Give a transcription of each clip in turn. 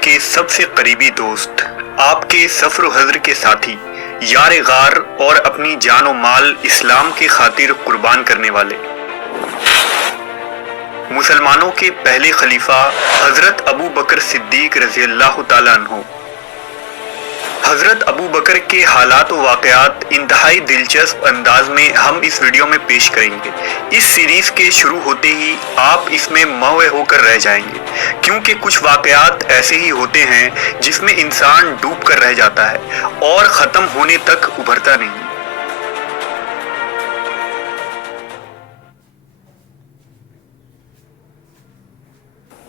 آپ کے سب سے قریبی دوست، آپ کے سفر و حضر کے ساتھی، یار غار اور اپنی جان و مال اسلام کی خاطر قربان کرنے والے مسلمانوں کے پہلے خلیفہ حضرت ابو بکر صدیق رضی اللہ تعالیٰ عنہ۔ حضرت ابو بکر کے حالات و واقعات انتہائی دلچسپ انداز میں ہم اس ویڈیو میں پیش کریں گے۔ اس سیریز کے شروع ہوتے ہی آپ اس میں موے ہو کر رہ جائیں گے، کیونکہ کچھ واقعات ایسے ہی ہوتے ہیں جس میں انسان ڈوب کر رہ جاتا ہے اور ختم ہونے تک ابھرتا نہیں۔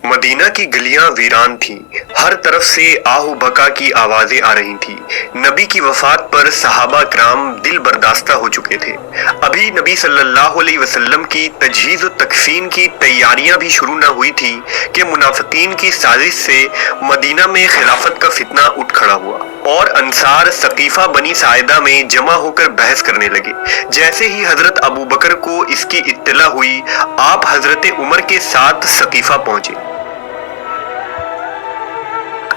مدینہ کی گلیاں ویران تھیں، ہر طرف سے آہ و بکا کی آوازیں آ رہی تھیں۔ نبی کی وفات پر صحابہ کرام دل برداشتہ ہو چکے تھے۔ ابھی نبی صلی اللہ علیہ وسلم کی تجہیز و تکفین کی تیاریاں بھی شروع نہ ہوئی تھیں کہ منافقین کی سازش سے مدینہ میں خلافت کا فتنہ اٹھ کھڑا ہوا اور انصار ثقیفہ بنی ساعدہ میں جمع ہو کر بحث کرنے لگے۔ جیسے ہی حضرت ابو بکر کو اس کی اطلاع ہوئی، آپ حضرت عمر کے ساتھ ثقیفہ پہنچے۔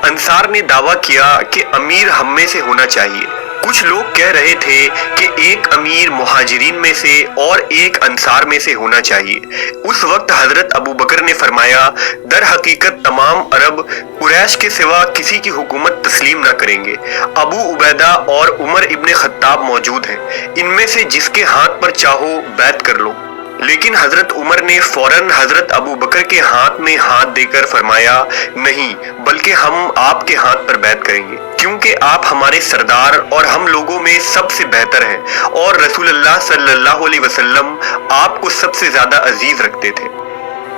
انصار نے دعویٰ کیا کہ امیر ہم میں سے ہونا چاہیے۔ کچھ لوگ کہہ رہے تھے کہ ایک امیر مہاجرین میں سے اور ایک انصار میں سے ہونا چاہیے۔ اس وقت حضرت ابو بکر نے فرمایا، در حقیقت تمام عرب قریش کے سوا کسی کی حکومت تسلیم نہ کریں گے۔ ابو عبیدہ اور عمر ابن خطاب موجود ہیں، ان میں سے جس کے ہاتھ پر چاہو بیعت کر لو۔ لیکن حضرت عمر نے فوراً حضرت ابو بکر کے ہاتھ میں ہاتھ دے کر فرمایا، نہیں، بلکہ ہم آپ کے ہاتھ پر بیعت کریں گے، کیونکہ آپ ہمارے سردار اور ہم لوگوں میں سب سے بہتر ہیں، اور رسول اللہ صلی اللہ علیہ وسلم آپ کو سب سے زیادہ عزیز رکھتے تھے۔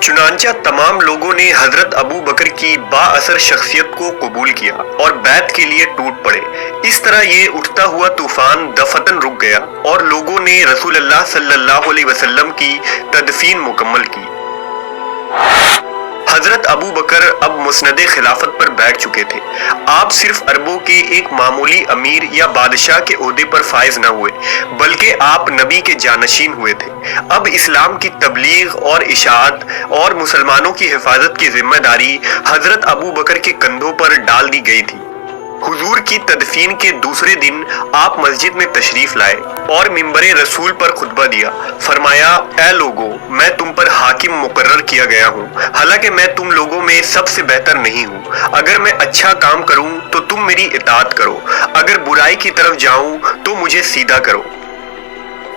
چنانچہ تمام لوگوں نے حضرت ابو بکر کی با اثر شخصیت کو قبول کیا اور بیعت کے لیے ٹوٹ پڑے۔ اس طرح یہ اٹھتا ہوا طوفان دفتن رک گیا اور لوگوں نے رسول اللہ صلی اللہ علیہ وسلم کی تدفین مکمل کی۔ حضرت ابو بکر اب مسند خلافت پر بیٹھ چکے تھے۔ آپ صرف عربوں کے ایک معمولی امیر یا بادشاہ کے عہدے پر فائز نہ ہوئے، بلکہ آپ نبی کے جانشین ہوئے تھے۔ اب اسلام کی تبلیغ اور اشاعت اور مسلمانوں کی حفاظت کی ذمہ داری حضرت ابو بکر کے کندھوں پر ڈال دی گئی تھی۔ حضور کی تدفین کے دوسرے دن آپ مسجد میں تشریف لائے اور منبر رسول پر خطبہ دیا۔ فرمایا، اے لوگو، میں تم پر حاکم مقرر کیا گیا ہوں، حالانکہ میں تم لوگوں میں سب سے بہتر نہیں ہوں۔ اگر میں اچھا کام کروں تو تم میری اطاعت کرو، اگر برائی کی طرف جاؤں تو مجھے سیدھا کرو۔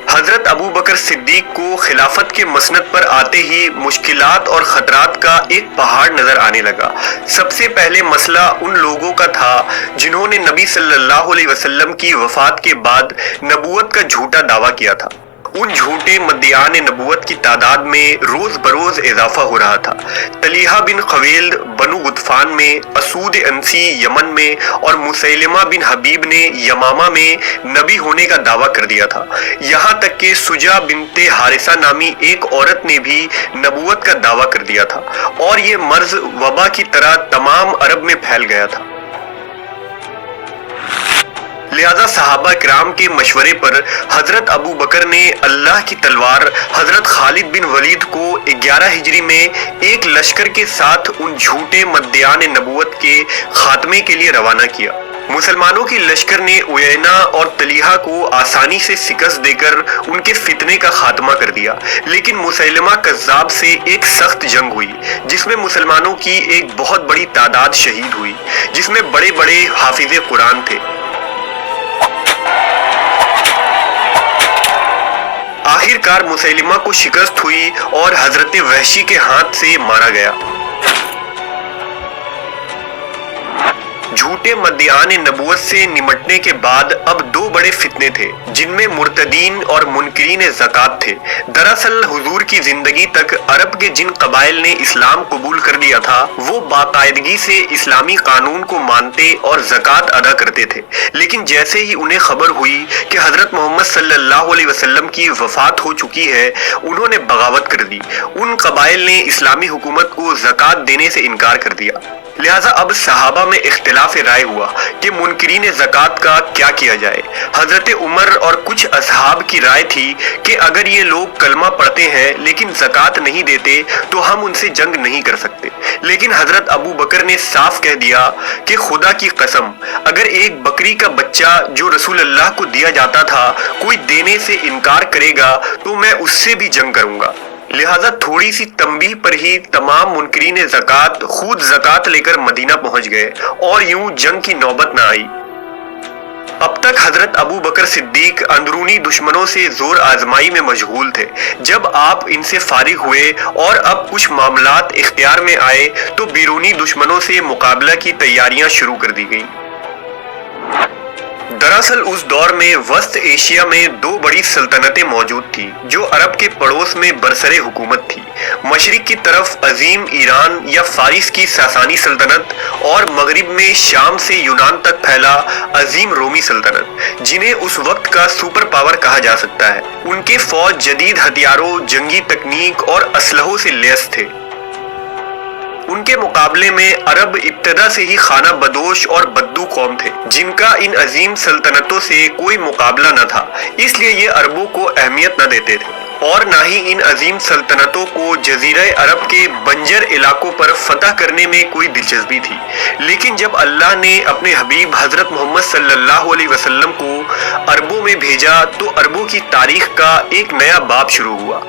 حضرت ابو بکر صدیق کو خلافت کے مسند پر آتے ہی مشکلات اور خطرات کا ایک پہاڑ نظر آنے لگا۔ سب سے پہلے مسئلہ ان لوگوں کا تھا جنہوں نے نبی صلی اللہ علیہ وسلم کی وفات کے بعد نبوت کا جھوٹا دعویٰ کیا تھا۔ ان جھوٹے مدعیان نبوت کی تعداد میں روز بروز اضافہ ہو رہا تھا۔ طلیحہ بن خویلد بنو غطفان میں، اسود انسی یمن میں اور مسیلمہ بن حبیب نے یمامہ میں نبی ہونے کا دعویٰ کر دیا تھا۔ یہاں تک کہ سجا بنت حارثہ نامی ایک عورت نے بھی نبوت کا دعویٰ کر دیا تھا، اور یہ مرض وبا کی طرح تمام عرب میں پھیل گیا تھا۔ لہذا صحابہ کرام کے مشورے پر حضرت ابو بکر نے اللہ کی تلوار حضرت خالد بن ولید کو 11 ہجری میں ایک لشکر کے ساتھ ان جھوٹے مدعیان نبوت کے خاتمے کے لیے روانہ کیا۔ مسلمانوں کی لشکر نے عیینہ اور طلیحہ کو آسانی سے شکست دے کر ان کے فتنے کا خاتمہ کر دیا، لیکن مسیلمہ کذاب سے ایک سخت جنگ ہوئی جس میں مسلمانوں کی ایک بہت بڑی تعداد شہید ہوئی، جس میں بڑے بڑے حافظ قرآن تھے۔ آخر کار مسیلمہ کو شکست ہوئی اور حضرت وحشی کے ہاتھ سے مارا گیا۔ جھوٹے مدعیان نبوت سے نمٹنے کے بعد اب دو بڑے فتنے تھے جن میں مرتدین اور منکرین زکوٰۃ تھے۔ دراصل حضور کی زندگی تک عرب کے جن قبائل نے اسلام قبول کر لیا تھا وہ باقاعدگی سے اسلامی قانون کو مانتے اور زکوٰۃ ادا کرتے تھے، لیکن جیسے ہی انہیں خبر ہوئی کہ حضرت محمد صلی اللہ علیہ وسلم کی وفات ہو چکی ہے، انہوں نے بغاوت کر دی۔ ان قبائل نے اسلامی حکومت کو زکوٰۃ دینے سے انکار کر دیا۔ لہٰذا اب صحابہ میں اختلاف رائے ہوا کہ منکرین زکوٰۃ کا کیا کیا جائے۔ حضرت عمر اور کچھ اصحاب کی رائے تھی کہ اگر یہ لوگ کلمہ پڑھتے ہیں لیکن زکوٰۃ نہیں دیتے تو ہم ان سے جنگ نہیں کر سکتے، لیکن حضرت ابو بکر نے صاف کہہ دیا کہ خدا کی قسم اگر ایک بکری کا بچہ جو رسول اللہ کو دیا جاتا تھا کوئی دینے سے انکار کرے گا تو میں اس سے بھی جنگ کروں گا۔ لہٰذا تھوڑی سی تنبیہ پر ہی تمام منکرین زکوٰۃ خود زکوٰۃ لے کر مدینہ پہنچ گئے اور یوں جنگ کی نوبت نہ آئی۔ اب تک حضرت ابو بکر صدیق اندرونی دشمنوں سے زور آزمائی میں مشغول تھے۔ جب آپ ان سے فارغ ہوئے اور اب کچھ معاملات اختیار میں آئے تو بیرونی دشمنوں سے مقابلہ کی تیاریاں شروع کر دی گئیں۔ دراصل اس دور میں وسط ایشیا میں دو بڑی سلطنتیں موجود تھیں جو عرب کے پڑوس میں برسر حکومت تھی۔ مشرق کی طرف عظیم ایران یا فارس کی ساسانی سلطنت اور مغرب میں شام سے یونان تک پھیلا عظیم رومی سلطنت، جنہیں اس وقت کا سپر پاور کہا جا سکتا ہے۔ ان کے فوج جدید ہتھیاروں، جنگی تکنیک اور اسلحوں سے لیس تھے۔ ان کے مقابلے میں عرب ابتدا سے ہی خانہ بدوش اور بدو قوم تھے جن کا ان عظیم سلطنتوں سے کوئی مقابلہ نہ تھا، اس لیے یہ عربوں کو اہمیت نہ دیتے تھے اور نہ ہی ان عظیم سلطنتوں کو جزیرہ عرب کے بنجر علاقوں پر فتح کرنے میں کوئی دلچسپی تھی۔ لیکن جب اللہ نے اپنے حبیب حضرت محمد صلی اللہ علیہ وسلم کو عربوں میں بھیجا تو عربوں کی تاریخ کا ایک نیا باب شروع ہوا۔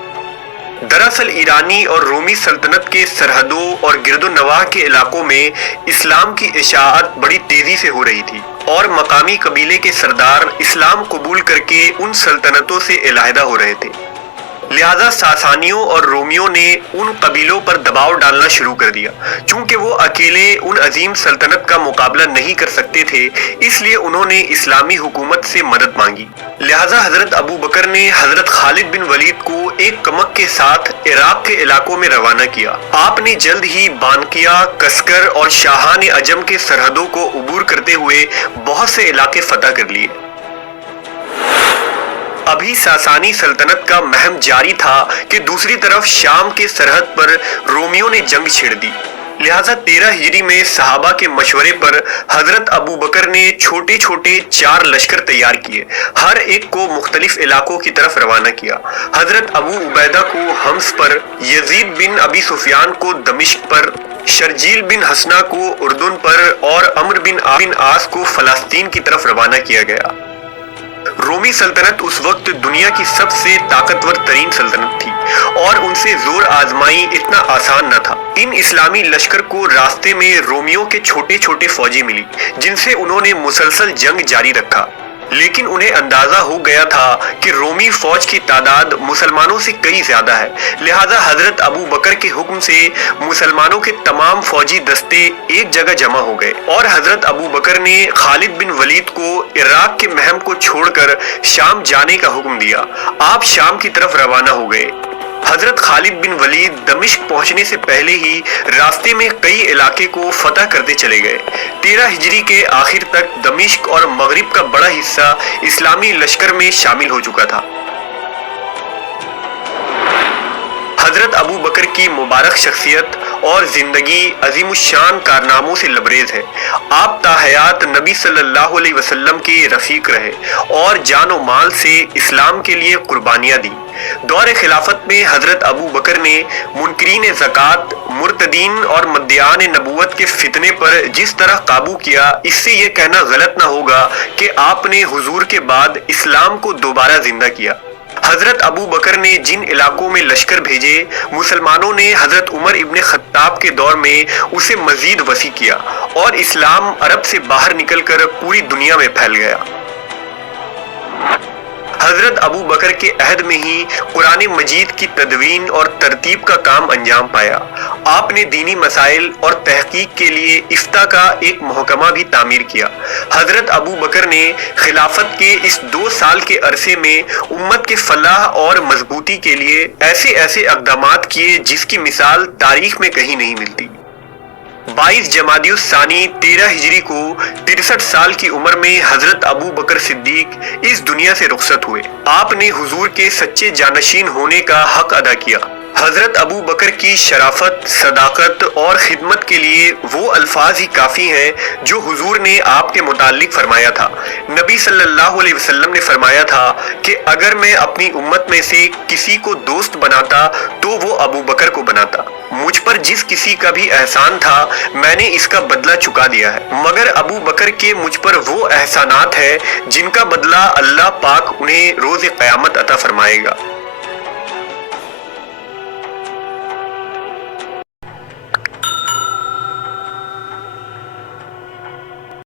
دراصل ایرانی اور رومی سلطنت کے سرحدوں اور گرد و نواح کے علاقوں میں اسلام کی اشاعت بڑی تیزی سے ہو رہی تھی اور مقامی قبیلے کے سردار اسلام قبول کر کے ان سلطنتوں سے علیحدہ ہو رہے تھے۔ لہذا ساسانیوں اور رومیوں نے ان قبیلوں پر دباؤ ڈالنا شروع کر دیا۔ چونکہ وہ اکیلے ان عظیم سلطنت کا مقابلہ نہیں کر سکتے تھے، اس لیے انہوں نے اسلامی حکومت سے مدد مانگی۔ لہذا حضرت ابو بکر نے حضرت خالد بن ولید کو ایک کمک کے ساتھ عراق کے علاقوں میں روانہ کیا۔ آپ نے جلد ہی بانکیا، کسکر اور شاہان عجم کے سرحدوں کو عبور کرتے ہوئے بہت سے علاقے فتح کر لیے۔ ابھی ساسانی سلطنت کا مہم جاری تھا کہ دوسری طرف شام کے سرحد پر رومیوں نے جنگ چھیڑ دی۔ لہٰذا 13 ہجری میں صحابہ کے مشورے پر حضرت ابو بکر نے چھوٹے چھوٹے 4 لشکر تیار کیے، ہر ایک کو مختلف علاقوں کی طرف روانہ کیا۔ حضرت ابو عبیدہ کو حمص پر، یزید بن ابی سفیان کو دمشق پر، شرجیل بن حسنہ کو اردن پر اور عمرو بن عاص کو فلسطین کی طرف روانہ کیا گیا۔ رومی سلطنت اس وقت دنیا کی سب سے طاقتور ترین سلطنت تھی اور ان سے زور آزمائی اتنا آسان نہ تھا۔ ان اسلامی لشکر کو راستے میں رومیوں کے چھوٹے چھوٹے فوجی ملی جن سے انہوں نے مسلسل جنگ جاری رکھا، لیکن انہیں اندازہ ہو گیا تھا کہ رومی فوج کی تعداد مسلمانوں سے کئی زیادہ ہے۔ لہذا حضرت ابو بکر کے حکم سے مسلمانوں کے تمام فوجی دستے ایک جگہ جمع ہو گئے اور حضرت ابو بکر نے خالد بن ولید کو عراق کے مہم کو چھوڑ کر شام جانے کا حکم دیا۔ آپ شام کی طرف روانہ ہو گئے۔ حضرت خالد بن ولید دمشق پہنچنے سے پہلے ہی راستے میں کئی علاقے کو فتح کرتے چلے گئے۔ 13 ہجری کے آخر تک دمشق اور مغرب کا بڑا حصہ اسلامی لشکر میں شامل ہو چکا تھا۔ حضرت ابو بکر کی مبارک شخصیت اور زندگی عظیم الشان کارناموں سے لبریز ہے۔ آپ تاحیات نبی صلی اللہ علیہ وسلم کے رفیق رہے اور جان و مال سے اسلام کے لیے قربانیاں دی۔ دور خلافت میں حضرت ابو بکر نے منکرین زکوٰۃ، مرتدین اور مدعیان نبوت کے فتنے پر جس طرح قابو کیا، اس سے یہ کہنا غلط نہ ہوگا کہ آپ نے حضور کے بعد اسلام کو دوبارہ زندہ کیا۔ حضرت ابو بکر نے جن علاقوں میں لشکر بھیجے، مسلمانوں نے حضرت عمر ابن خطاب کے دور میں اسے مزید وسیع کیا اور اسلام عرب سے باہر نکل کر پوری دنیا میں پھیل گیا۔ حضرت ابو بکر کے عہد میں ہی قرآن مجید کی تدوین اور ترتیب کا کام انجام پایا۔ آپ نے دینی مسائل اور تحقیق کے لیے افتاء کا ایک محکمہ بھی تعمیر کیا۔ حضرت ابو بکر نے خلافت کے اس 2 سال کے عرصے میں امت کے فلاح اور مضبوطی کے لیے ایسے اقدامات کیے جس کی مثال تاریخ میں کہیں نہیں ملتی۔ 22 جمادی الثانی 13 ہجری کو 63 سال کی عمر میں حضرت ابو بکر صدیق اس دنیا سے رخصت ہوئے۔ آپ نے حضور کے سچے جانشین ہونے کا حق ادا کیا۔ حضرت ابو بکر کی شرافت، صداقت اور خدمت کے لیے وہ الفاظ ہی کافی ہیں جو حضور نے آپ کے متعلق فرمایا تھا۔ نبی صلی اللہ علیہ وسلم نے فرمایا تھا کہ اگر میں اپنی امت میں سے کسی کو دوست بناتا تو وہ ابو بکر کو بناتا۔ مجھ پر جس کسی کا بھی احسان تھا میں نے اس کا بدلہ چکا دیا ہے، مگر ابو بکر کے مجھ پر وہ احسانات ہیں جن کا بدلہ اللہ پاک انہیں روز قیامت عطا فرمائے گا۔